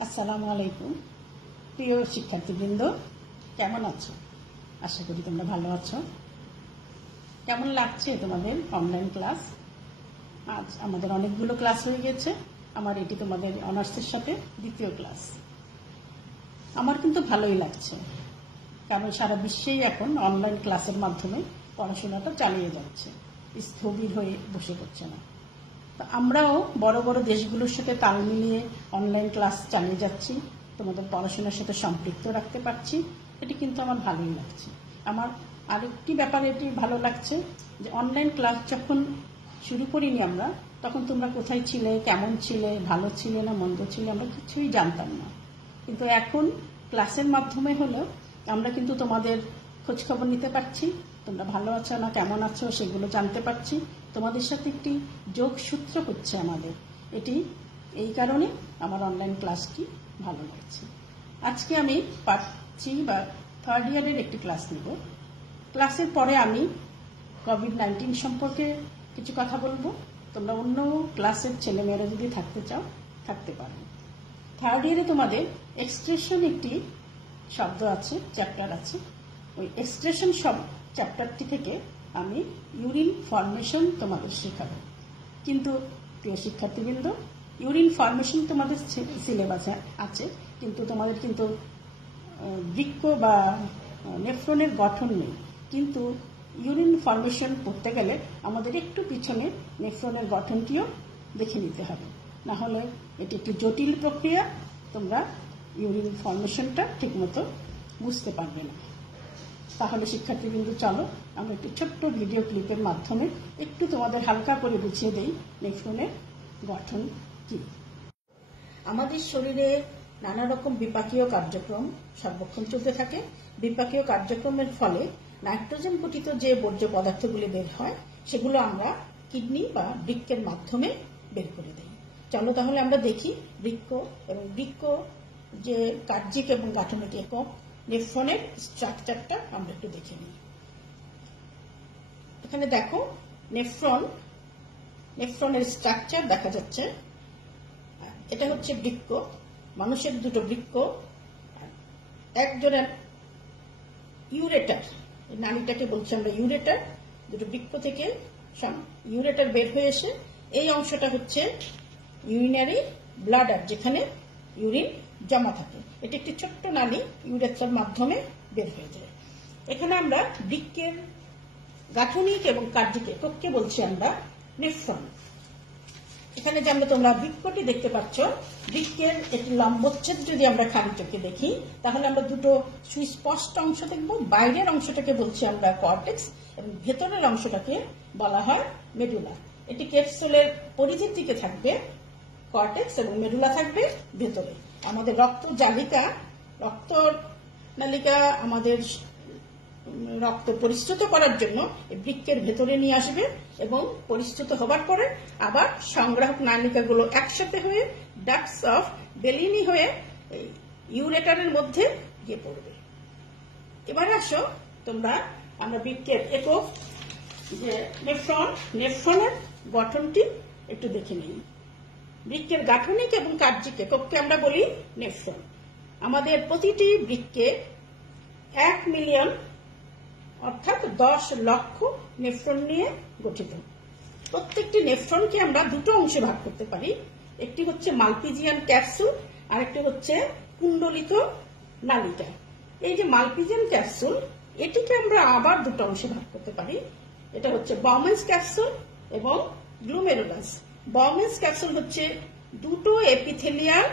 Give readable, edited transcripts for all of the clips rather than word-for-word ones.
আসসালামু আলাইকুম প্রিয় শিক্ষার্থীবৃন্দ, কেমন আছো? আশা করি তোমরা ভালো আছো। কেমন লাগছে তোমাদের অনলাইন ক্লাস? আজ আমাদের অনেকগুলো ক্লাস হয়ে গেছে। আমার এটি তোমাদের অনার্সের সাথে দ্বিতীয় ক্লাস। আমার কিন্তু ভালোই লাগছে, কারণ সারা বিশ্বেই এখন অনলাইন ক্লাসের মাধ্যমে পড়াশোনাটা চালিয়ে যাচ্ছে, স্থবির হয়ে বসে পড়ছে না। তো আমরাও বড় বড় দেশগুলোর সাথে তাল মিলিয়ে অনলাইন ক্লাস চালিয়ে যাচ্ছি, তোমাদের পড়াশোনার সাথে সম্পৃক্ত রাখতে পারছি। এটি কিন্তু আমার ভালোই লাগছে। আমার আরেকটি ব্যাপার এটি ভালো লাগছে যে অনলাইন ক্লাস যখন শুরু করিনি আমরা, তখন তোমরা কোথায় ছিলে, কেমন ছিলে, ভালো ছিলে না মন্দ ছিলে, আমরা কিছুই জানতাম না। কিন্তু এখন ক্লাসের মাধ্যমে হলেও আমরা কিন্তু তোমাদের খোঁজখবর নিতে পারছি, তোমরা ভালো আছো না কেমন আছো সেগুলো জানতে পারছি। তোমাদের সাথে একটি যোগসূত্র হচ্ছে আমাদের। এই কারণে আমার অনলাইন ক্লাসটি ভালো লাগছে। আজকে আমি পার্ট 3 বা 3rd ইয়ারের একটি ক্লাস নেব। ক্লাসের পরে আমি কোভিড-19 সম্পর্কে কিছু কথা বলবো। তোমরা অন্য ক্লাসের ছেলেমেয়েরা যদি থাকতে চাও থাকতে পারো। 3rd ইয়ারে তোমাদের এক্সপ্রেশন একটি শব্দ আছে, চ্যাপ্টার আছে। ওই এক্সপ্রেশন চ্যাপ্টারটি থেকে আমি ইউরিন ফর্মেশন তোমাদের শেখাবো। কিন্তু প্রিয় শিক্ষার্থীবৃন্দ, ইউরিন ফর্মেশন তোমাদের সিলেবাসে আছে, কিন্তু তোমাদের কিন্তু বৃক্ক বা নেফ্রনের গঠন নেই। কিন্তু ইউরিন ফর্মেশন করতে গেলে আমাদের একটু পিছনে নেফ্রনের গঠনটিও দেখে নিতে হবে, না হলে এটি একটি জটিল প্রক্রিয়া, তোমরা ইউরিন ফর্মেশনটা ঠিকমতো বুঝতে পারবে না। তাহলে শিক্ষার্থীবৃন্দ চলো আমরা একটি ছোট্ট ভিডিও ক্লিপের মাধ্যমে একটু তোমাদের হালকা করে বুঝিয়ে দেই নেফ্রনের গঠন কি। আমাদের শরীরে নানা রকম বিপাকীয় কার্যক্রম সর্বক্ষণ চলতে থাকে। বিপাকীয় কার্যক্রমের ফলে নাইট্রোজেন গঠিত যে বর্জ্য পদার্থগুলি বের হয়, সেগুলো আমরা কিডনি বা বৃক্কের মাধ্যমে বের করে দিই। চলো তাহলে আমরা দেখি বৃক্ক এবং বৃক্ক যে কার্যিক এবং গাঠনিক একক নেফ্রনের স্ট্রাকচারটা আমরা একটু দেখে নিই। এখানে দেখো নেফ্রনের স্ট্রাকচার দেখা যাচ্ছে। এটা হচ্ছে বৃক্ক, মানুষের দুটো বৃক্ক, একজনের ইউরেটার, নালীটাকে বলছি আমরা ইউরেটার। দুটো বৃক্ক থেকে ইউরেটার বের হয়ে এসে এই অংশটা হচ্ছে ইউরিনারি ব্লাডার, যেখানে ইউরিন জমা থাকে। এটি একটি ছোট্ট নালী, ইউরেথ্রার মাধ্যমে বের হয়ে যায়। এখানে আমরা বৃক্কের গাঠনিক এবং কার্যিক একককে বলছি আমরা নেফ্রন। এখানে যে তোমরা বৃক্কটি দেখতে পাচ্ছ, বৃক্কের একটি লম্বচ্ছেদ যদি আমরা খালি চোখে দেখি, তাহলে আমরা দুটো সুস্পষ্ট অংশ দেখব। বাইরের অংশটাকে বলছি আমরা কর্টেক্স এবং ভেতরের অংশটাকে বলা হয় মেডুলা। এটি ক্যাপসুলের পরিধির দিকে থাকবে কর্টেক্স এবং মেডুলা থাকবে ভেতরে। আমাদের রক্ত নালিকা আমাদের রক্ত পরিশ্রুত করার জন্য বৃক্কের ভেতরে নিয়ে আসবে এবং পরিশ্রুত হবার পরে আবার সংগ্রাহক নালিকাগুলো একসাথে হয়ে ডাক্টস অফ বেলিনি হয়ে ইউরেটারের মধ্যে গিয়ে পড়বে। এবার আসো আমরা বৃক্কের একক যে নেফ্রনের গঠনটি একটু দেখে নিই। বৃক্কের গাঠনিক এবং কার্যিক একককে আমরা বলি নেফ্রন। আমাদের প্রতিটি বৃক্কে 1 মিলিয়ন অর্থাৎ 10 লক্ষ নেফ্রন নিয়ে গঠিত। প্রত্যেকটি নেফ্রনকে আমরা দুটো অংশে ভাগ করতে পারি। একটি হচ্ছে মালপিজিয়ান ক্যাপসুল, আর একটি হচ্ছে কুণ্ডলিত নালিকা। এই যে মালপিজিয়ান ক্যাপসুল, এটিকে আমরা আবার দুটো অংশে ভাগ করতে পারি। এটা হচ্ছে বাউম্যান্স ক্যাপসুল এবং গ্লুমেরুলাস। বাউম্যান্স ক্যাপসুল হচ্ছে দুটো এপিথেলিয়াল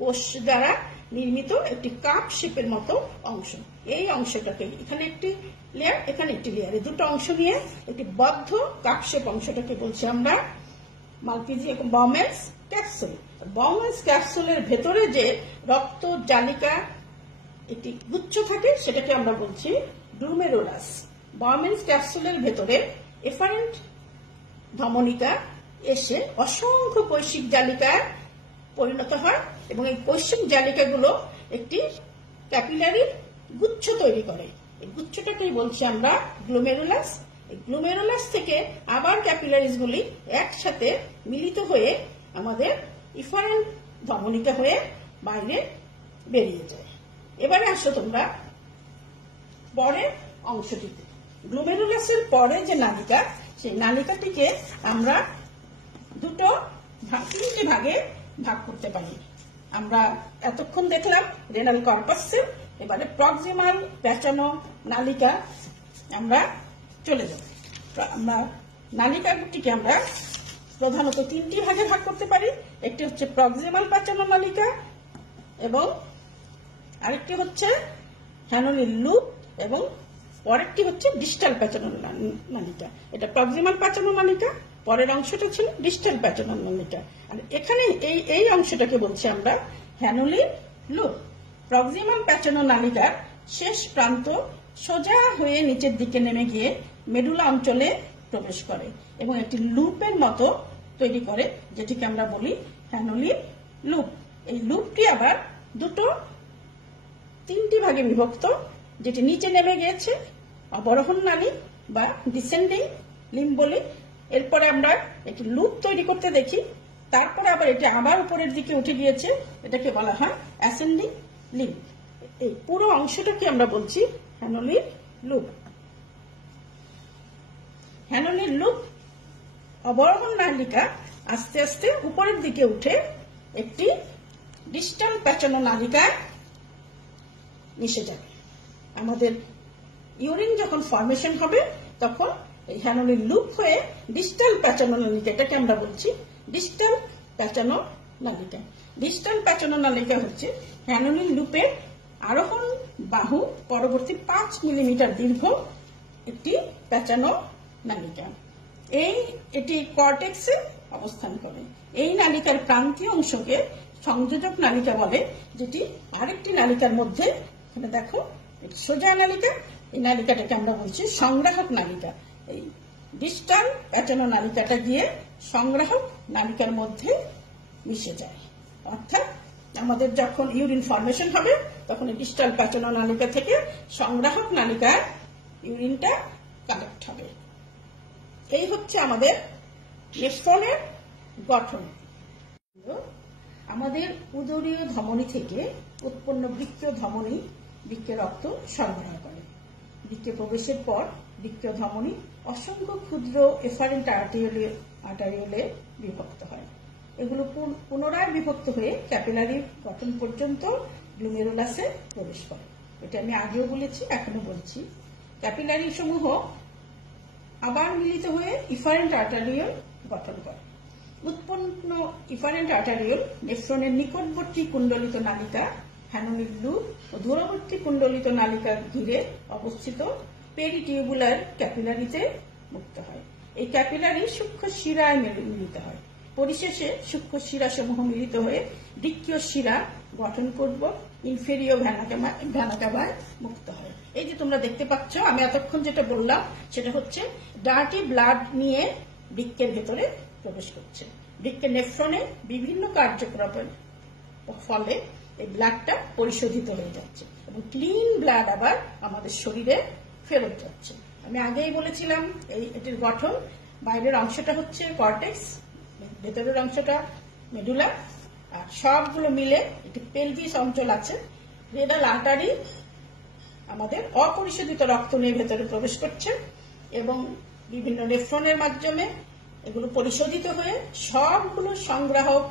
কোষ দ্বারা নির্মিত একটি কাপ শেপের মতো অংশ। এই অংশটাকে এখানে একটি লেয়ার, এখানে একটি লেয়ার, এই দুটো অংশ নিয়ে একটি বদ্ধ কাপ শেপ অংশটাকে বলছি আমরা মালপিজিয়ান বাউম্যান্স ক্যাপসুল। বাউম্যান্স ক্যাপসুলের ভেতরে যে রক্ত জালিকা একটি গুচ্ছ থাকে, সেটাকে আমরা বলছি গ্লুমেরুলাস। বাউম্যান্স ক্যাপসুলের ভেতরে এফারেন্ট ধমনিকা এসে অসংখ্য কৈশিক জালিকায় পরিণত হয় এবং এই কৈশিক জালিকাগুলো একটি ক্যাপিলারি গুচ্ছ তৈরি করে। এই গুচ্ছটাকেই বলছি আমরা গ্লুমেরুলাস। এই গ্লুমেরুলাস থেকে আবার ক্যাপিলারিজ গুলি একসাথে মিলিত হয়ে আমাদের ইফারেন্ট ধমনিকা হয়ে বাইরে বেরিয়ে যায়। এবারে আসো তোমরা পরের অংশটিতে। গ্লোমেরুলাসের পরে যে নালিকা, সেই নালিকাটিকে আমরা তিনটি ভাগে ভাগ করতে পারি। আমরা এতক্ষণ দেখলাম রেনাল কর্পাসের, এবারে প্রক্সিমাল প্যাচানো নালিকা আমরা চলে যাব। আমরা নালিকাটিকে আমরা প্রধানত তিনটি ভাগে ভাগ করতে পারি। একটি হচ্ছে প্রক্সিমাল প্যাচানো নালিকা, এবং আরেকটি হচ্ছে হ্যানোলির লুপ, এবং পরেরটি হচ্ছে ডিস্টাল প্যাচানো নালিকা। এটা প্রক্সিমাল প্যাচানো নালিকা, পরের অংশটা ছিল ডিস্টাল প্যাচানো নালিকা। আর এখানে এই অংশটাকে বলছি আমরা হ্যানোলির লুপ। প্রক্সিমাল প্যাচানো নালিকার শেষ প্রান্ত সোজা হয়ে নিচের দিকে নেমে গিয়ে মেডুলা অঞ্চলে প্রবেশ করে এবং একটি লুপের মতো তৈরি করে, যেটিকে আমরা বলি হ্যানোলির লুপ। এই লুপটি আবার তিনটি ভাগে বিভক্ত, যেটি নিচে নেমে গিয়েছে অবরোহণ নালী বা ডিসেন্ডিং লিম্ব বলি। এরপরে আমরা একটি লুপ তৈরি করতে দেখি, তারপরে আবার এটা আবার উপরের দিকে উঠে গিয়েছে, এটাকে বলা হয় অ্যাসেন্ডিং লিম্ব। এই পুরো অংশটাকে আমরা বলছি হ্যানোলির লুপ। হ্যানোলির লুপ অবরোহণ নালিকা আস্তে আস্তে উপরের দিকে উঠে একটি ডিস্টাল প্যাচানো নালিকায় মিশে যাবে। আমাদের ইউরিন যখন ফর্মেশন হবে তখন এই হ্যানোলির লুপ হয়ে ডিস্টাল প্যাচানো নালিকা, এটাকে আমরা বলছি ডিস্টাল প্যাচানো নালিকা। ডিস্টাল প্যাচানো নালিকা হচ্ছে হ্যানোলির লুপের আরোহণ বাহু পরবর্তী 5 মিলিমিটার দীর্ঘ একটি প্যাচানো নালিকা। এটি কর্টেক্সে অবস্থান করে। এই নালিকার প্রান্তীয় অংশকে সংযোজক নালিকা বলে, যেটি আরেকটি নালিকার মধ্যে, এখানে দেখো সোজা নালিকা, এই নালিকাটাকে আমরা বলছি সংগ্রাহক নালিকা। এই ডিস্টাল প্যাচানো নালিকাটা গিয়ে সংগ্রাহক নালিকার মধ্যে মিশে যায়। অর্থাৎ আমাদের যখন ইউরিন ফর্মেশন হবে তখন এই ডিস্টাল প্যাচানো নালিকা থেকে সংগ্রাহক নালিকায় ইউরিনটা কালেক্ট হবে। এই হচ্ছে আমাদের নেফ্রনের গঠন। আমাদের উদরীয় ধমনী থেকে উৎপন্ন বৃক্কীয় ধমনী বৃক্কে রক্ত সরবরাহ করে। বৃক্কে প্রবেশের পর বৃক্কীয় ধমনী অসংখ্য ক্ষুদ্র এফারেন্ট আর্টারিওলে বিভক্ত হয়। এগুলো পুনরায় বিভক্ত হয়ে ক্যাপিলারি গঠন পর্যন্ত গ্লোমেরুলাসে প্রবেশ করে। এটা আমি আগেও বলেছি, এখনো বলছি। ক্যাপিলারি সমূহ আবার মিলিত হয়ে ইফারেন্ট আর্টারিওল গঠন করে। উৎপন্ন ইফারেন্ট আর্টারিওল নেফ্রনের নিকটবর্তী কুণ্ডলিত নালিকা হ্যানোলির লুপ ও দূরবর্তী কুণ্ডলিত নালিকা ঘিরে অবস্থিত পেরিটিউবুলার ক্যাপিলারিতে মুক্ত হয়। এই ক্যাপিলারি সূক্ষ্ম শিরায় মিলিত হয়। পরিশেষে সূক্ষ্ম শিরা সমূহ মিলিত হয়ে বৃক্কীয় শিরা গঠন করব ইনফেরিও ভ্যানাকাভায় মুক্ত হয়। এই যে তোমরা দেখতে পাচ্ছ, আমি এতক্ষণ যেটা বললাম সেটা হচ্ছে ডার্টি ব্লাড নিয়ে বৃক্কের ভেতরে প্রবেশ করছে। বৃক্কের নেফ্রনে বিভিন্ন কার্যকলাপের ফলে এই ব্লাডটা পরিশোধিত হয়ে যাচ্ছে এবং ক্লিন ব্লাড আবার আমাদের শরীরে ফেরত যাচ্ছে। আমি আগেই বলেছিলাম এটির গঠন, বাইরের অংশটা হচ্ছে কর্টেক্স, ভেতরের অংশটা মেডুলা, আর সবগুলো মিলে একটি পেলভিস অঞ্চল আছে। রেনাল আর্টারি আমাদের অপরিশোধিত রক্ত নিয়ে ভেতরে প্রবেশ করছে এবং বিভিন্ন নেফ্রনের মাধ্যমে এগুলো পরিশোধিত হয়ে সবগুলো সংগ্রাহক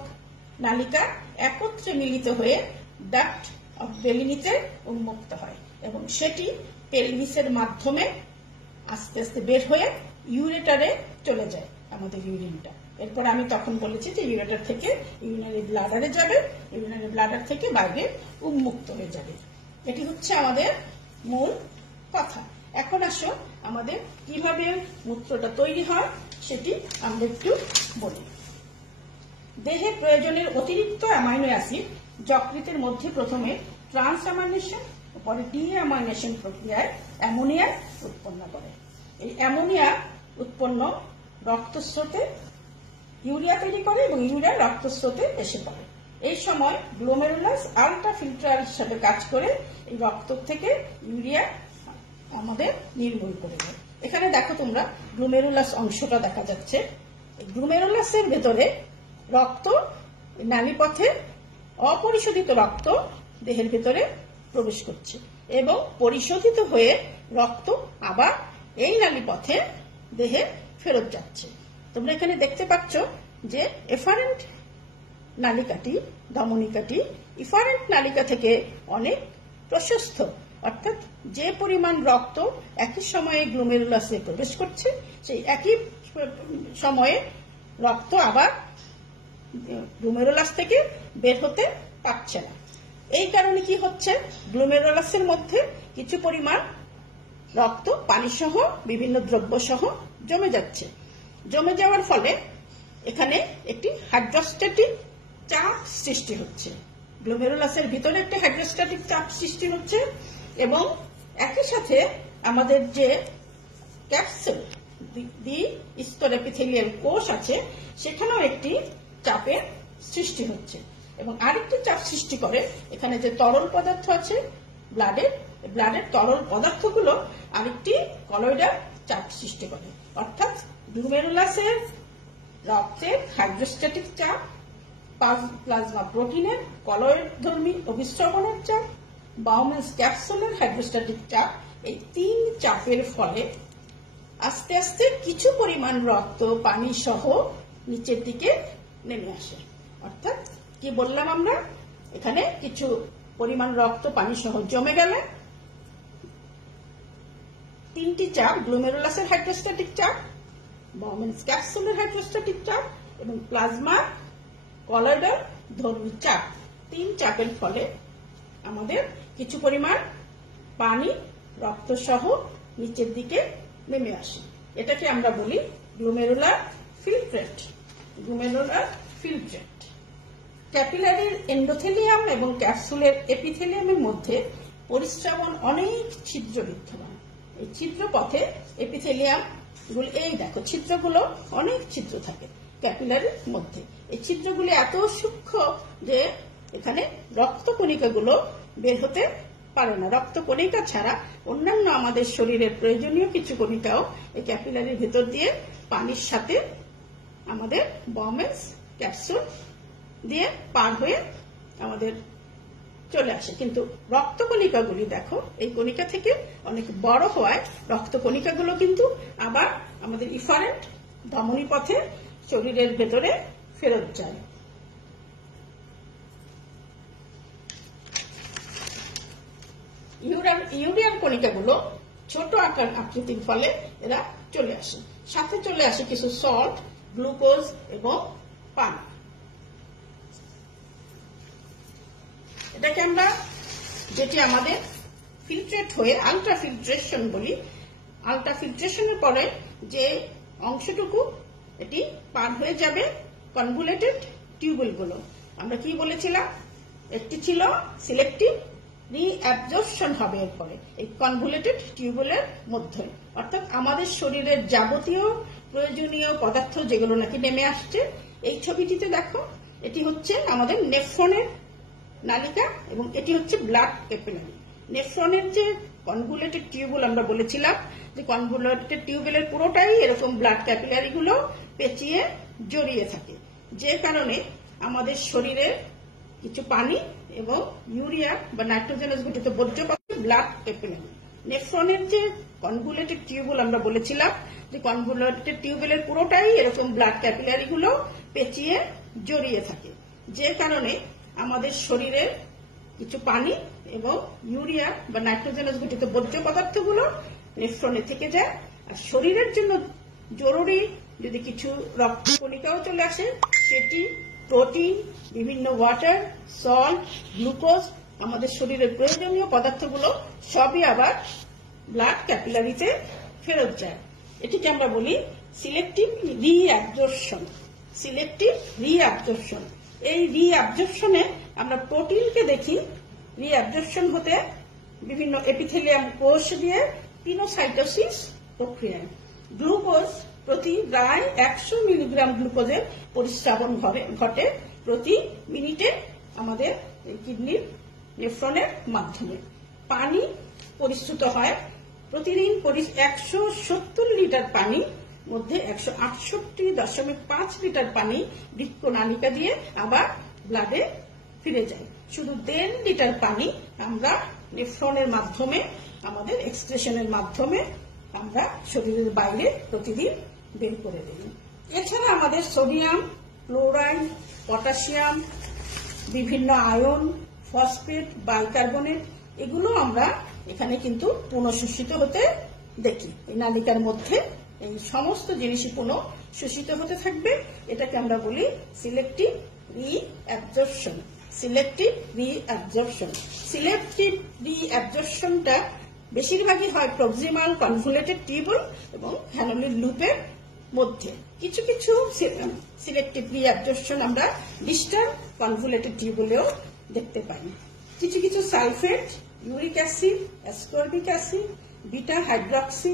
নালিকা একত্রে মিলিত হয়ে ডাক্ট অফ বেলিনিতে উন্মুক্ত হয় এবং সেটি পেলভিসের মাধ্যমে আস্তে আস্তে বের হয়ে ইউরেটারে চলে যায় আমাদের ইউরিনটা। এরপর আমি তখন বলেছি যে ইউরেটার থেকে ইউরিনারি ব্লাডারে যাবে, ইউরিনারি ব্লাডার থেকে বাইরে উন্মুক্ত হয়ে যাবে। এটি হচ্ছে আমাদের মূল কথা। এখন আসো আমাদের কিভাবে মূত্রটা তৈরি হয় সেটি আমরা একটু বলি। দেহে প্রয়োজনের অতিরিক্ত অ্যামাইনো অ্যাসিড যকৃতের মধ্যে প্রথমে ট্রান্স অ্যামাইনেশন ও পরে ডিঅ্যামাইনেশন প্রক্রিয়ায় অ্যামোনিয়া উৎপন্ন করে। এই অ্যামোনিয়া উৎপন্ন রক্তস্রোতে ইউরিয়া তৈরি করে এবং ইউরিয়া রক্তস্রোতে এসে পড়ে। এই সময় গ্লোমেরুলাস আলট্রা ফিল্টার হিসাবে কাজ করে এই রক্ত থেকে ইউরিয়া আমাদের নির্মূল করে দেয়। এখানে দেখো তোমরা গ্লোমেরুলাস অংশটা দেখা যাচ্ছে। এই গ্লোমেরুলাসের ভেতরে রক্ত নালীপথে অপরিশোধিত রক্ত দেহের ভিতরে প্রবেশ করছে এবং পরিশোধিত হয়ে রক্ত আবার এই নালীপথে দেহে ফেরত যাচ্ছে। তোমরা এখানে দেখতে পাচ্ছ যে এফারেন্ট নালিকাটি, ধমনিকাটি ইফারেন্ট নালিকা থেকে অনেক প্রশস্ত, অর্থাৎ যে পরিমাণ রক্ত একই সময়ে গ্লোমেরুলাসে প্রবেশ করছে সেই একই সময়ে রক্ত আবার গ্লোমেরুলাস থেকে বের হতে পারছে না। এই কারণে কি হচ্ছে, গ্লোমেরুলাসের মধ্যে কিছু পরিমাণ রক্ত পানি সহ বিভিন্ন দ্রব্য সহ জমে যাচ্ছে। জমে যাওয়ার ফলে এখানে একটি হাইড্রোস্ট্যাটিক চাপ সৃষ্টি হচ্ছে। গ্লোমেরুলাসের ভিতরে একটি হাইড্রোস্ট্যাটিক চাপ সৃষ্টি হচ্ছে এবং একই সাথে আমাদের যে ক্যাপসুল দ্বি-স্তর এপিথেলিয়াল কোষ আছে সেখানেও একটি চাপের সৃষ্টি হচ্ছে এবং আরেকটি চাপ সৃষ্টি করে এখানে যে তরল পদার্থ আছে ব্লাডের তরল পদার্থগুলো আরেকটি কলয়েডাল চাপ সৃষ্টি করে। অর্থাৎ গ্লোমেরুলাসের রক্তের হাইড্রোস্ট্যাটিক চাপ, প্লাজমা প্রোটিনের কলয়েডধর্মী অভিস্রবণের চাপ, বাউম্যান্স ক্যাপসুলের হাইড্রোস্ট্যাটিক চাপ, এই তিন চাপের ফলে আস্তে আস্তে কিছু পরিমাণ রক্ত পানি সহ নিচের দিকে নেমে আসে। অর্থাৎ কি বললাম আমরা, এখানে কিছু পরিমাণ রক্ত পানি সহ জমে গেলে তিনটি চাপ, গ্লোমেরুলাসের হাইড্রোস্ট্যাটিক চাপ, বাউম্যান্স ক্যাপসুলের হাইড্রোস্ট্যাটিক চাপ এবং প্লাজমা কলয়েডাল ধর্মী চাপ, তিন চাপের ফলে আমাদের কিছু পরিমাণ পানি রক্ত সহ নিচের দিকে নেমে আসে। এটাকে আমরা বলি গ্লোমেরুলার ফিল্ট্রেট। গ্লোমেরুলার ফিল্ট্রেট ক্যাপিলারির এন্ডোথেলিয়াম এবং ক্যাপসুলের এপিথেলিয়ামের মধ্যে পরিস্রাবণ অনেক ছিদ্র বিদ্যমান। এই ছিদ্র পথে এপিথেলিয়াম গুলো, এই দেখো ছিদ্রগুলো, অনেক ছিদ্র থাকে ক্যাপিলারির মধ্যে। এই ছিদ্রগুলি এত সূক্ষ্ম যে এখানে রক্তকণিকাগুলো বের হতে পারে না। রক্তকণিকা ছাড়া অন্যান্য আমাদের শরীরের প্রয়োজনীয় কিছু কণিকাও এই ক্যাপিলারির ভিতর দিয়ে পানির সাথে আমাদের বাউম্যান্স ক্যাপসুল দিয়ে পার হয়ে আমাদের চলে আসে। কিন্তু রক্তকণিকাগুলি দেখো, এই কণিকা থেকে অনেক বড় হওয়ায় রক্তকণিকাগুলো কিন্তু আবার আমাদের ইফারেন্ট ধমনী পথে শরীরের ভেতরে ফেরত যায়। ইউরিয়ার কণিকাগুলো ছোট আকৃতির ফলে এরা চলে আসে, সাথে চলে আসে কিছু সল্ট, গ্লুকোজ এবং পানি। এটাকে আমরা, যেটি আমাদের ফিল্ট্রেট হয়ে আলট্রাফিল্ট্রেশন বলি, আলট্রাফিল্ট্রেশনের পরে যে অংশটুকু এটি পার হয়ে যাবে কনভুলেটেড টিউবুলগুলো। আমরা কি বলেছিলাম, একটি ছিল সিলেক্টিভ রিঅ্যাবজর্পশন হবে এরপরে এই কনভুলেটেড টিউবুলের মধ্যে, অর্থাৎ আমাদের শরীরের যাবতীয় প্রয়োজনীয় পদার্থ যেগুলো নাকি নেমে আসছে। এই ছবিটিতে দেখো, এটি হচ্ছে আমাদের নেফ্রনের নালিকা এবং এটি হচ্ছে ব্লাড ক্যাপিলারি। নেফ্রনের যে কনভুলেটেড টিউবুল আমরা বলেছিলাম যে কনভুলেটেড টিউবুলের পুরোটাই এরকম ব্লাড ক্যাপিলারি গুলো পেঁচিয়ে জড়িয়ে থাকে, যে কারণে আমাদের শরীরে কিছু পানি এবং ইউরিয়া বা নাইট্রোজেনাস ঘটিত বর্জ্য পদার্থ ব্লাড ক্যাপিলারি। নেফ্রনের যে কনভুলেটেড টিউবুল আমরা বলেছিলাম যে কনভুলেটেড টিউবুলের পুরোটাই এরকম ব্লাড ক্যাপিলারি গুলো পেঁচিয়ে জড়িয়ে থাকে, যে কারণে আমাদের শরীরের কিছু পানি এবং ইউরিয়া বা নাইট্রোজেনাস ঘটিত বর্জ্য পদার্থগুলো নেফ্রনে থেকে যায়। আর শরীরের জন্য জরুরি যদি কিছু রক্ত কণিকাও চলে আসে, সেটি প্রোটিন, বিভিন্ন ওয়াটার, সল্ট, গ্লুকোজ, আমাদের শরীরের প্রয়োজনীয় পদার্থগুলো সবই আবার ব্লাড ক্যাপিলারিতে ফেরত যায়। এটিকে আমরা বলি সিলেক্টিভ রিঅ্যাবজর্পশন। সিলেক্টিভ রিঅ্যাবজর্পশন, এই রিঅ্যাবজর্পশনে আমরা প্রোটিনকে দেখি রিঅ্যাবজর্পশন হতে বিভিন্ন এপিথেলিয়াম কোষ দিয়ে পিনোসাইটোসিস প্রক্রিয়ায়। গ্লুকোজ প্রতি প্রায় 100 মিলিগ্রাম গ্লুকোজের পরিস্রাবণ ঘটে প্রতি মিনিটে আমাদের কিডনির নেফ্রনের মাধ্যমে। পানি পরিশ্রুত হয় প্রতিদিন 170 লিটার পানি মধ্যে 168.5 লিটার পানি বৃক্ক নালিকা দিয়ে আবার ব্লাডে ফিরে যায়। শুধু 1.5 লিটার পানি আমরা নেফ্রনের মাধ্যমে, আমাদের এক্সক্রেশনের মাধ্যমে আমরা শরীরের বাইরে প্রতিদিন বের করে দিই। এছাড়া আমাদের সোডিয়াম, ক্লোরাইড, পটাশিয়াম, বিভিন্ন আয়ন, ফসফেট, বাইকার্বনেট, এগুলো আমরা এখানে কিন্তু পুনঃশোষিত হতে দেখি। এই নালিকার মধ্যে এই সমস্ত জিনিসই পুনঃশোষিত হতে থাকবে। এটাকে আমরা বলি selective reabsorption. Selective reabsorption. Selective রিঅ্যাবজর্পশনটা বেশিরভাগই হয় প্রক্সিমাল কনভলিউটেড টিউবুল এবং হ্যানোলির লুপের মধ্যে। কিছু কিছু সিলেক্টিভ রিঅ্যাবজর্পশন আমরা ডিস্টাল কনভলিউটেড টিউবুলেও দেখতে পাই। কিছু কিছু sulphate, uric acid, ascorbic acid, beta hydroxy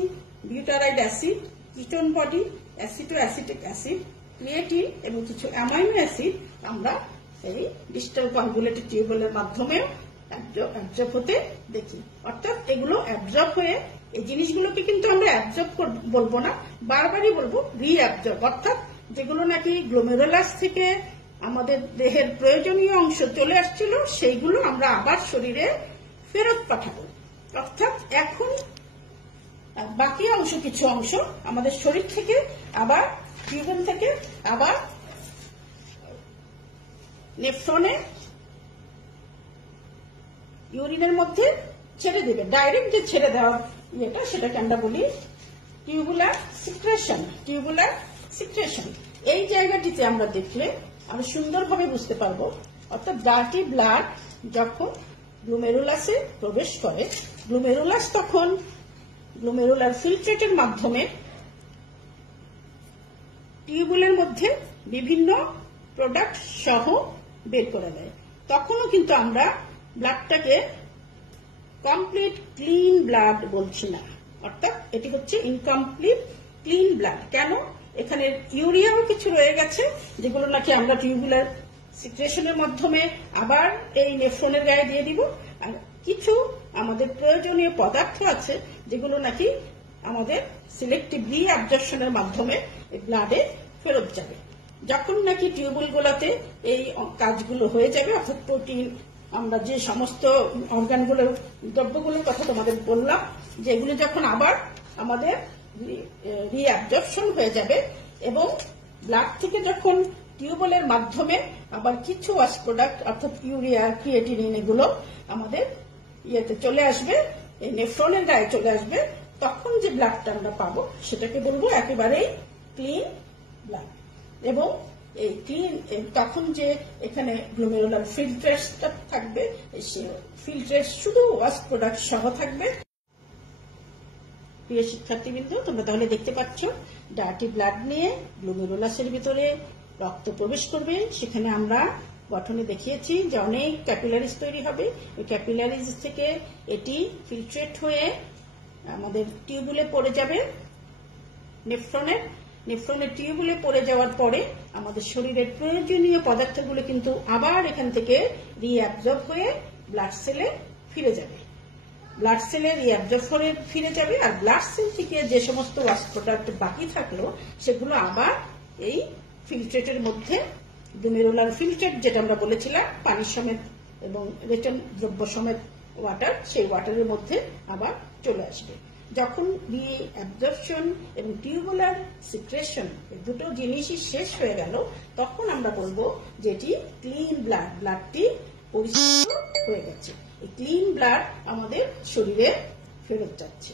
butyrate acid, ketone body, aceto acetic acid, creatine এবং কিছু অ্যামাইনো অ্যাসিড আমরা এই ডিস্টাল কনভলিউটেড টিউবুলের মাধ্যমে অ্যাবজর্ব হতে দেখি। অর্থাৎ এগুলো অ্যাবজর্ব হয়ে, এই জিনিসগুলোকে কিন্তু আমরা অ্যাবজর্ব বলবো না, বারবারই বলবো রিঅ্যাবজর্ব। অর্থাৎ যেগুলো নাকি গ্লোমেরুলাস থেকে আমাদের দেহের প্রয়োজনীয় অংশ চলে আসছিল, সেইগুলো আমরা আবার শরীরে ফেরত পাঠাবো। অর্থাৎ এখন বাকি অংশ, কিছু অংশ আমাদের শরীর থেকে আবার টিউবেল থেকে আবার নেফ্রনে, ইউরিনের মধ্যে ছেড়ে দেবে। ডাইরেক্ট যে ছেড়ে দেওয়া ইয়েটা, সেটাকে আমরা বলি টিউবুলার সিক্রেশন। টিউবুলার সিক্রেশন এই জায়গাটিতে আমরা দেখলে আমরা সুন্দরভাবে বুঝতে পারবো। অর্থাৎ ডার্টি ব্লাড যখন গ্লোমেরুলাসে প্রবেশ করে, গ্লোমেরুলাস তখন গ্লোমেরুলার ফিল্ট্রেটের মাধ্যমে টিউবুলের মধ্যে বিভিন্ন প্রোডাক্ট সহ বের করে দেয়। তখনও কিন্তু আমরা ব্লাডটাকে কমপ্লিট ক্লিন ব্লাড বলছি না, অর্থাৎ এটি হচ্ছে ইনকমপ্লিট ক্লিন ব্লাড। কেন? এখানে ইউরিয়াও কিছু রয়ে গেছে, যেগুলো নাকি আমরা টিউবুলার সিক্রেশনের মাধ্যমে আবার এই নেফ্রনের গায়ে দিয়ে দিব। আর কিছু আমাদের প্রয়োজনীয় পদার্থ আছে, যেগুলো নাকি আমাদের সিলেক্টিভ রিঅ্যাবজর্পশনের মাধ্যমে ব্লাডে ফেরত যাবে। যখন নাকি টিউবুলগুলোতে এই কাজগুলো হয়ে যাবে, অর্থাৎ প্রোটিন, আমরা যে সমস্ত অর্গানগুলোর, দ্রব্যগুলোর কথা তোমাদের বললাম, যেগুলো যখন আবার আমাদের রিঅ্যাবজর্পশন হয়ে যাবে এবং ব্লাড থেকে যখন টিউবুলের মাধ্যমে আবার কিছু ওয়াস্ট প্রোডাক্ট অর্থাৎ ইউরিয়া, ক্রিয়েটিনিন, এগুলো আমাদের ইয়েতে চলে আসবে, এই নেফ্রনের গায়ে চলে আসবে, তখন যে ব্লাডটা আমরা পাবো সেটাকে বলবো একেবারেই ক্লিন ব্লাড। এবং এই ক্লিন, তখন যে এখানে গ্লোমেরুলার ফিল্ট্রেটসটা থাকবে, সেই ফিল্ট্রেটস শুধু ওয়াস্ট প্রোডাক্ট সহ থাকবে। প্রিয় শিক্ষার্থীবৃন্দ, তোমরা তাহলে দেখতে পাচ্ছ ডার্টি ব্লাড নিয়ে গ্লোমেরুলাসের ভিতরে রক্ত প্রবেশ করবে। সেখানে আমরা গঠনে দেখিয়েছি যে অনেক ক্যাপিলারিজ তৈরি হবে। ওই ক্যাপিলারিজ থেকে এটি ফিল্ট্রেট হয়ে আমাদের টিউবুলে পড়ে যাবে। নেফ্রনের টিউবুলে পড়ে যাওয়ার পরে আমাদের শরীরের প্রয়োজনীয় পদার্থগুলো কিন্তু আবার এখান থেকে রিঅ্যাবজর্ব হয়ে ব্লাড সেলে ফিরে যাবে। ব্লাড সেলে রিঅ্যাবজর্ব হয়ে ফিরে যাবে। আর ব্লাড সেল থেকে যে সমস্ত ওয়াস্ট প্রোডাক্ট বাকি থাকলো, সেগুলো আবার এই ফিল্ট্রেটের মধ্যে, গ্লোমেরুলার ফিল্ট্রেট যেটা আমরা বলেছিলাম, পানি সমেত এবং রিটার্ন দ্রব্য সমেত ওয়াটার, সেই ওয়াটারের মধ্যে আবার চলে আসবে। যখন রিঅ্যাবজর্পশন এবং টিউবুলার সিক্রেশন দুটো জিনিসই শেষ হয়ে গেল, তখন আমরা বলবো যে এটি ক্লিন ব্লাড, ব্লাডটি পরিষ্কার হয়ে গেছে। এই ক্লিন ব্লাড আমাদের শরীরে ফেরত যাচ্ছে।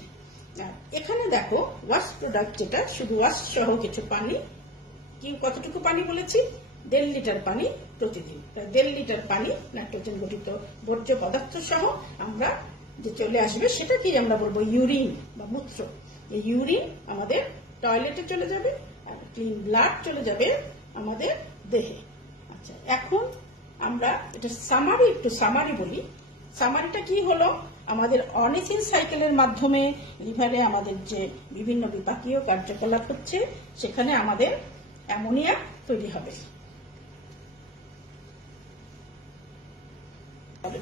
এখানে দেখো ওয়াশ প্রোডাক্ট, যেটা শুধু ওয়াশ সহ কিছু পানি, কি কতটুকু পানি বলেছি? 1.5 লিটার পানি প্রতিদিন। 1.5 লিটার পানি নাইট্রোজেন গঠিত বর্জ্য পদার্থ সহ আমরা যে চলে আসবে, সেটাকেই আমরা বলবো ইউরিন বা মূত্র। এই ইউরিন আমাদের টয়লেটে চলে যাবে আর ক্লিন ব্লাড চলে যাবে আমাদের দেহে। আচ্ছা, এখন আমরা এটা সামারি বলি। সামারিটা কি হলো? আমাদের অনিথিন সাইকেলের মাধ্যমে লিভারে আমাদের যে বিভিন্ন বিপাকীয় কার্যকলাপ হচ্ছে, সেখানে আমাদের অ্যামোনিয়া তৈরি হবে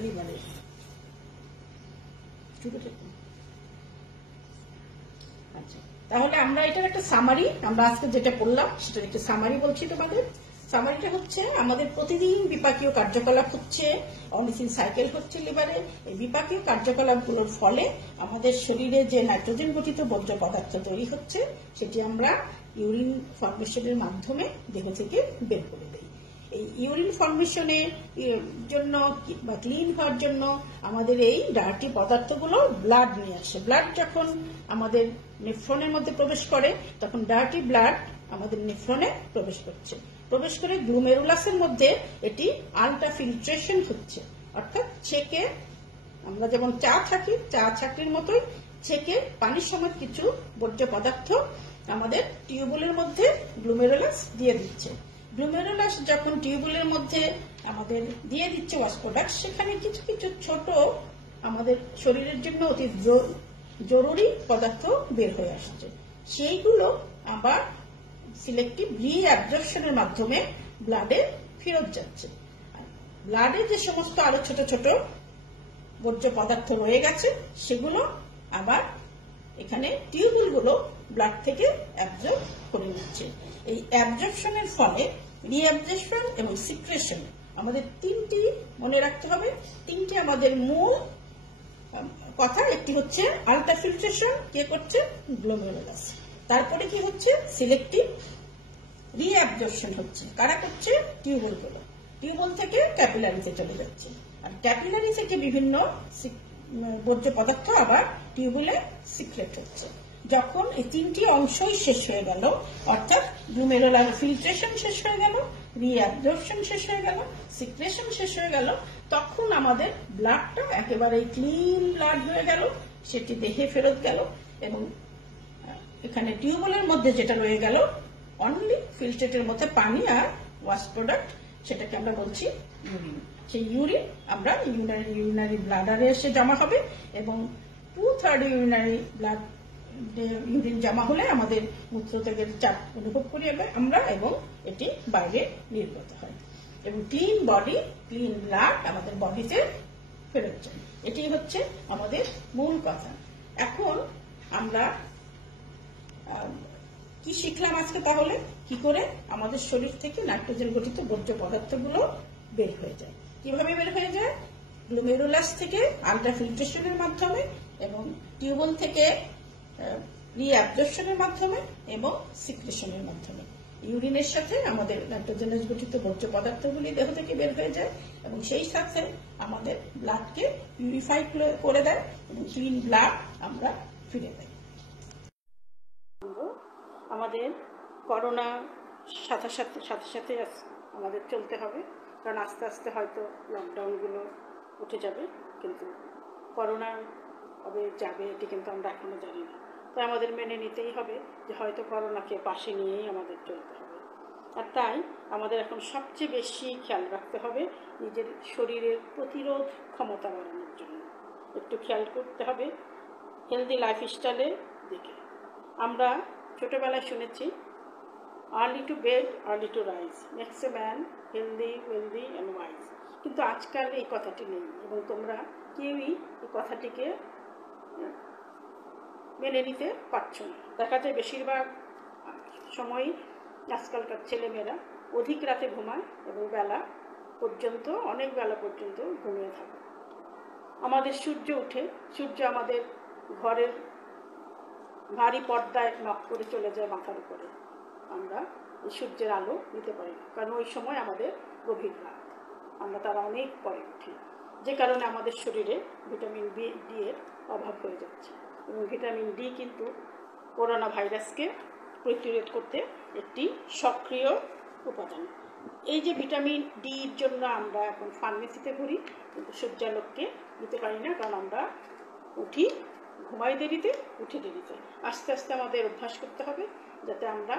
লিভারে। আচ্ছা, তাহলে আমরা এটার একটা সামারি, আমরা আজকে যেটা পড়লাম সেটার একটা সামারি বলছি তোমাদের। সামারিটা হচ্ছে আমাদের প্রতিদিন বিপাকীয় কার্যকলাপ হচ্ছে, অনিসিন সাইকেল হচ্ছে লিভারে। এই বিপাকীয় কার্যকলাপগুলোর ফলে আমাদের শরীরে যে নাইট্রোজেন গঠিত বর্জ্য পদার্থ তৈরি হচ্ছে সেটি আমরা ইউরিন ফর্মেশনের মাধ্যমে দেহ থেকে বের করে দেই। এই ইউরিন ফর্মেশনের জন্য বা ক্লিন হওয়ার জন্য আমাদের এই ডার্টি পদার্থগুলো ব্লাড নিয়ে আসে। ব্লাড যখন আমাদের নেফ্রনের মধ্যে প্রবেশ করে তখন ডার্টি ব্লাড আমাদের নেফ্রনে প্রবেশ করে গ্লুমেরুলাসের মধ্যে এটি আলট্রা ফিল্ট্রেশন হচ্ছে, অর্থাৎ ছেঁকে আমরা যেমন চা ছাঁকির মতোই ছেঁকে পানির সমেত কিছু বর্জ্য পদার্থ আমাদের টিউবুলের মধ্যে গ্লুমেরুলাস দিয়ে দিচ্ছে। গ্লুমেরুলাস যখন টিউবুলের মধ্যে আমাদের দিয়ে দিচ্ছে ওয়াশ প্রোডাক্ট, সেখানে কিছু কিছু ছোট আমাদের শরীরের জন্য অতি জরুরি পদার্থ বের হয়ে আসছে। সেইগুলো আবার সিলেক্টিভ রিঅ্যাবজর্পশনের মাধ্যমে ব্লাডে ফেরত যাচ্ছে। ব্লাডে যে সমস্ত আরো ছোট ছোট বর্জ্য পদার্থ রয়ে গেছে সেগুলো আবার এখানে টিউবুলগুলো ব্লাড থেকে অ্যাবজর্ব করে নিচ্ছে। এই অ্যাবজর্পশনের ফলে রিঅ্যাবজর্পশন এবং সিক্রেশন আমাদের তিনটি মনে রাখতে হবে। তিনটি আমাদের মূল কথা। একটি হচ্ছে আলট্রা ফিল্ট্রেশন, কে করছে? গ্লোমেরুলাস। তারপরে কি হচ্ছে? সিলেক্টিভ রিঅ্যাবজর্পশন হচ্ছে, কারা করছে? টিউবুলগুলো। টিউবুল থেকে ক্যাপিলারিতে চলে যাচ্ছে, আর ক্যাপিলারি থেকে বিভিন্ন বর্জ্য পদার্থ আবার টিউবুলে সিক্রেট হচ্ছে। যখন এই তিনটি অংশই শেষ হয়ে গেল, অর্থাৎ গ্লুমেরুলার ফিল্ট্রেশন শেষ হয়ে গেল, রিঅ্যাবজর্পশন শেষ হয়ে গেল, সিক্রেশন শেষ হয়ে গেল, তখন আমাদের ব্লাডটা একেবারে ক্লিন ব্লাড হয়ে গেল, সেটি দেহে ফেরত গেল এবং এখানে টিউবুলের মধ্যে যেটা রয়ে গেল অনলি ফিল্ট্রেটের মধ্যে পানি আর ওয়াশ প্রোডাক্ট, সেটাকে আমরা বলছি ইউরিন। সেই ইউরিন আমরা ইউরিনারি ব্লাডারে এসে জমা হবে এবং 2/3 ইউরিনারি ব্লাড ইউরিন জমা হলে আমাদের মূত্রত্যাগের চাপ অনুভব করি আমরা এবং এটি বাইরে নির্গত হয় এবং ক্লিন বডি, ক্লিন ব্লাড আমাদের বডিতে ফেরত যায়। এটি হচ্ছে আমাদের মূল কথা। এখন আমরা কি শিখলাম আজকে? তাহলে কি করে আমাদের শরীর থেকে নাইট্রোজেন গঠিত বর্জ্য পদার্থগুলো বের হয়ে যায়। কিভাবে বের হয়ে যায়? গ্লোমেরুলাস থেকে আলট্রা ফিল্ট্রেশনের মাধ্যমে এবং টিউবুল থেকে রিঅ্যাবজর্পশনের মাধ্যমে এবং সিক্রেশনের মাধ্যমে। ইউরিনের সাথে আমাদের নাইট্রোজেনাস গঠিত বর্জ্য পদার্থগুলি দেহ থেকে বের হয়ে যায় এবং সেই সাথে আমাদের ব্লাডকে পিউরিফাই করে দেয় এবং ক্লিন ব্লাড আমরা ফিরে দেয়। আমাদের করোনা সাথে সাথে আমাদের চলতে হবে, কারণ আস্তে আস্তে হয়তো লকডাউনগুলো উঠে যাবে, কিন্তু করোনা কবে যাবে এটি কিন্তু আমরা এখনো জানি না। তাই আমাদের মেনে নিতেই হবে যে হয়তো করোনাকে পাশে নিয়েই আমাদের চলতে হবে। আর তাই আমাদের এখন সবচেয়ে বেশি খেয়াল রাখতে হবে নিজের শরীরের প্রতিরোধ ক্ষমতা বাড়ানোর জন্য। একটু খেয়াল করতে হবে হেলদি লাইফস্টাইলের দিকে। আমরা ছোটবেলায় শুনেছি early to bed early to rise makes a man healthy wealthy and wise, কিন্তু আজকাল এই কথাটি নেই এবং তোমরা কেউই এই কথাটিকে মেনে নিতে পারছো না। দেখা যায় বেশিরভাগ সময়ই আজকালকার ছেলেমেয়েরা অধিক রাতে ঘুমায় এবং অনেক বেলা পর্যন্ত ঘুমিয়ে থাকে। আমাদের সূর্য উঠে, সূর্য আমাদের ঘরের ভারী পর্দায় নক করে চলে যায় মাথার উপরে। আমরা এই সূর্যের আলো নিতে পারি না, কারণ ওই সময় আমাদের গভীর রাত, আমরা তারা অনেক পরে উঠি, যে কারণে আমাদের শরীরে ভিটামিন ডি এর অভাব হয়ে যাচ্ছে এবং ভিটামিন ডি কিন্তু করোনা ভাইরাসকে প্রতিরোধ করতে একটি সক্রিয় উপাদান। এই যে ভিটামিন ডির জন্য আমরা এখন ফার্মেসিতে ঘুরি, কিন্তু সূর্যালোককে নিতে পারি না, কারণ আমরা উঠি ঘুমাই দেরিতে, উঠে দেরিতে। আস্তে আস্তে আমাদের অভ্যাস করতে হবে যাতে আমরা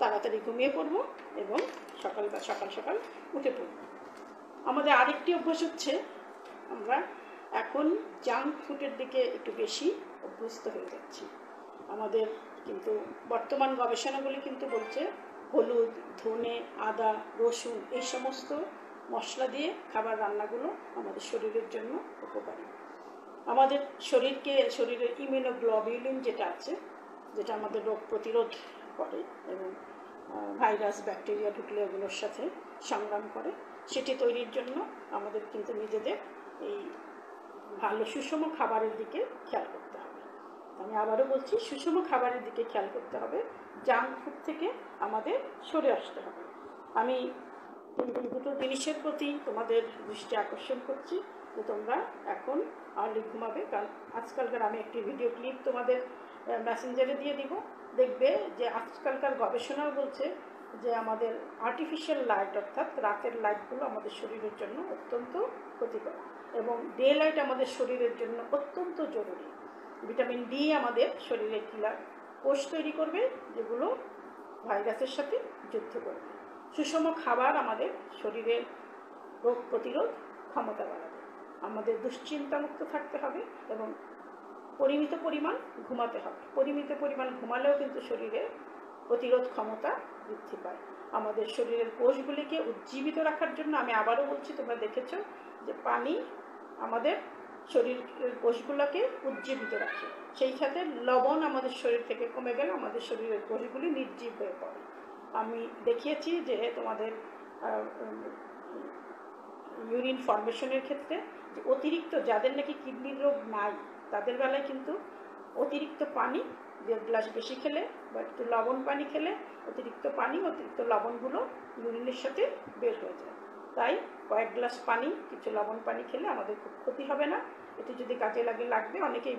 তাড়াতাড়ি ঘুমিয়ে পড়বো এবং সকাল উঠে পড়বো। আমাদের আরেকটি অভ্যাস হচ্ছে আমরা এখন জাঙ্ক ফুডের দিকে একটু বেশি অভ্যস্ত হয়ে যাচ্ছি। আমাদের কিন্তু বর্তমান গবেষণাগুলি কিন্তু বলছে হলুদ, ধনে, আদা, রসুন এই সমস্ত মশলা দিয়ে খাবার রান্নাগুলো আমাদের শরীরের জন্য উপকারী। আমাদের শরীরের ইমিউনোগ্লোবিউলিন যেটা আছে, যেটা আমাদের রোগ প্রতিরোধ করে এবং ভাইরাস ব্যাকটেরিয়া ঢুকলে ওগুলোর সাথে সংগ্রাম করে, সেটি তৈরির জন্য আমাদের কিন্তু নিজেদের এই ভালো সুষম খাবারের দিকে খেয়াল করতে হবে। আমি আবারও বলছি, সুষম খাবারের দিকে খেয়াল করতে হবে, জাঙ্ক ফুড থেকে আমাদের সরে আসতে হবে। আমি এই দুটো জিনিসের প্রতি তোমাদের দৃষ্টি আকর্ষণ করছি যে তোমরা এখন আর্লি ঘুমাবে, কারণ আজকালকার আমি একটি ভিডিও ক্লিপ তোমাদের মেসেঞ্জারে দিয়ে দিব। দেখবে যে আজকালকার গবেষণাও বলছে যে আমাদের আর্টিফিশিয়াল লাইট অর্থাৎ রাতের লাইটগুলো আমাদের শরীরের জন্য অত্যন্ত ক্ষতিকর, এবং ডে লাইট আমাদের শরীরের জন্য অত্যন্ত জরুরি। ভিটামিন ডি আমাদের শরীরে কিলার কোষ তৈরি করবে, যেগুলো ভাইরাসের সাথে যুদ্ধ করবে। সুষম খাবার আমাদের শরীরের রোগ প্রতিরোধ ক্ষমতা বাড়াবে। আমাদের দুশ্চিন্তামুক্ত থাকতে হবে এবং পরিমিত পরিমাণ ঘুমাতে হবে। পরিমিত পরিমাণ ঘুমালেও কিন্তু শরীরের প্রতিরোধ ক্ষমতা বৃদ্ধি পায়। আমাদের শরীরের কোষগুলিকে উজ্জীবিত রাখার জন্য, আমি আবারও বলছি, তোমরা দেখেছ যে পানি আমাদের শরীরের কোষগুলোকে উজ্জীবিত রাখে, সেই সাথে লবণ আমাদের শরীর থেকে কমে গেলে আমাদের শরীরের কোষগুলি নির্জীব হয়ে পড়ে। আমি দেখিয়েছি যে তোমাদের ইউরিন ফর্মেশনের ক্ষেত্রে যে অতিরিক্ত, যাদের নাকি কিডনির রোগ নাই তাদের বেলায় কিন্তু অতিরিক্ত পানি 1.5 গ্লাস বেশি খেলে বা একটু লবণ পানি খেলে অতিরিক্ত পানি, অতিরিক্ত লবণগুলো ইউরিনের সাথে বের হয়ে যায়। তাই কয়েক গ্লাস পানি, কিছু লবণ পানি খেলে আমাদের খুব ক্ষতি হবে না। এটি যদি কাজে লাগবে, অনেকেই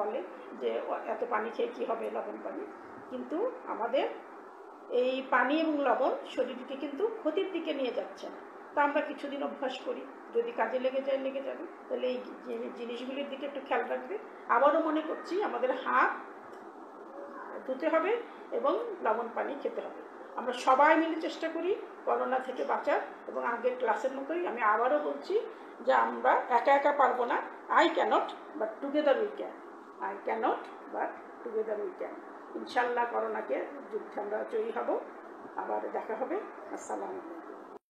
বলে যে এত পানি খেয়ে কী হবে, লবণ পানি। কিন্তু আমাদের এই পানি এবং লবণ শরীরকে কিন্তু ক্ষতির দিকে নিয়ে যাচ্ছে না। তা আমরা কিছুদিন অভ্যাস করি, যদি কাজে লেগে যাবে। তাহলে এই জিনিসগুলির দিকে একটু খেয়াল রাখবে। আবারও মনে করছি, আমাদের হাত ধুতে হবে এবং লবণ পানি খেতে হবে। আমরা সবাই মিলে চেষ্টা করি করোনা থেকে বাঁচার, এবং আগের ক্লাসের মতোই আমি আবারও বলছি যে আমরা একা একা পারবো না। I cannot but together we can. I cannot but together we can. ইনশাল্লাহ করোনাকে যুদ্ধে আমরা জয়ী হব। আবার দেখা হবে। আসসালামু আলাইকুম।